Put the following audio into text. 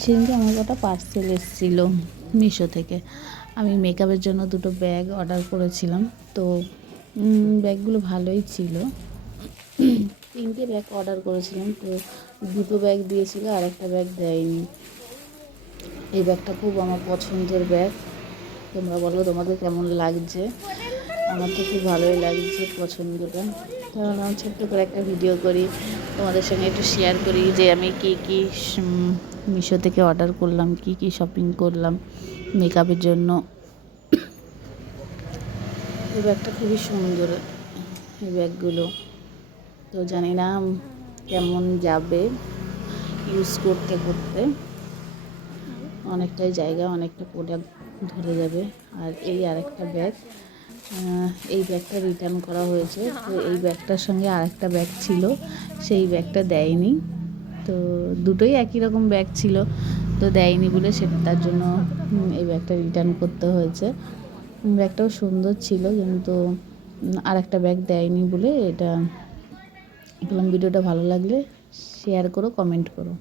সেদিনকে আমার কটা পার্সেল এসেছিলো মিশো থেকে। আমি মেকআপের জন্য দুটো ব্যাগ অর্ডার করেছিলাম। তো ব্যাগগুলো ভালোই ছিল। 3টে ব্যাগ অর্ডার করেছিলাম, তো দুটো ব্যাগ দিয়েছিল আর একটা ব্যাগ দেয়নি। এই ব্যাগটা খুব আমার পছন্দের ব্যাগ। তোমরা বলো তোমাদের কেমন লাগছে। আমার তো খুব ভালোই লাগছে পছন্দটা। কারণ আমি ছোট্ট করে একটা ভিডিও করি, তোমাদের সঙ্গে একটু শেয়ার করি যে আমি কী কী মিশো থেকে অর্ডার করলাম, কী কী শপিং করলাম মেকআপের জন্য। এই ব্যাগটা খুবই সুন্দর, এই ব্যাগগুলো। তো জানি না কেমন যাবে ইউজ করতে করতে। অনেকটাই জায়গা, অনেকটা প্রোডাক্ট ধরে যাবে। আর এই আরেকটা ব্যাগ, এই ব্যাগটা রিটার্ন করা হয়েছে। তো এই ব্যাগটার সঙ্গে আরেকটা ব্যাগ ছিল, সেই ব্যাগটা দেয়নি। তো দুটোই একই রকম ব্যাগ ছিল, তো দেয়নি বলে তার জন্য এই ব্যাগটা রিটার্ন করতে হয়েছে। ব্যাগটাও সুন্দর ছিল, কিন্তু আরেকটা ব্যাগ দেয়নি বলে এটা বললাম। ভিডিওটা ভালো লাগলে শেয়ার করো, কমেন্ট করো।